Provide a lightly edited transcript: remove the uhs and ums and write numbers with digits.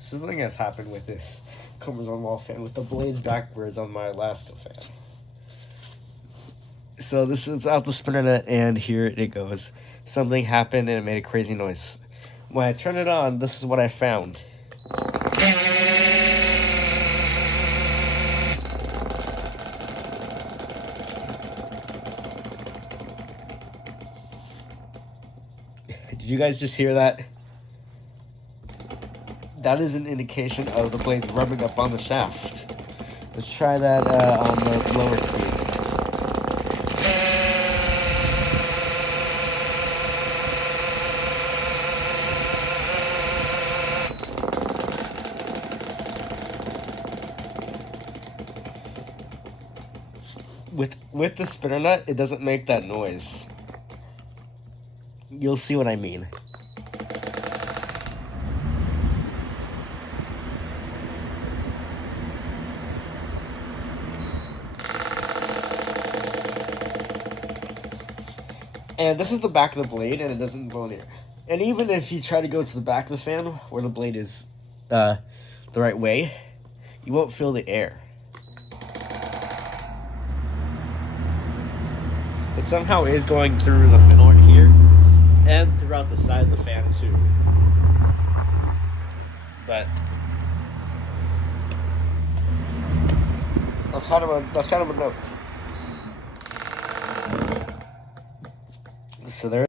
Something has happened with this Comer's Wall fan with the blades backwards on my Alaska fan. So this is out the spinner net, and here it goes. Something happened and it made a crazy noise. When I turn it on, this is what I found. Did you guys just hear that? That is an indication of the blades rubbing up on the shaft. Let's try that on the lower speeds. With the spinner nut, it doesn't make that noise. You'll see what I mean. And this is the back of the blade, and it doesn't go in here. And even if you try to go to the back of the fan, where the blade is the right way, you won't feel the air. It somehow is going through the middle here, and throughout the side of the fan too. But that's kind of a note. So there.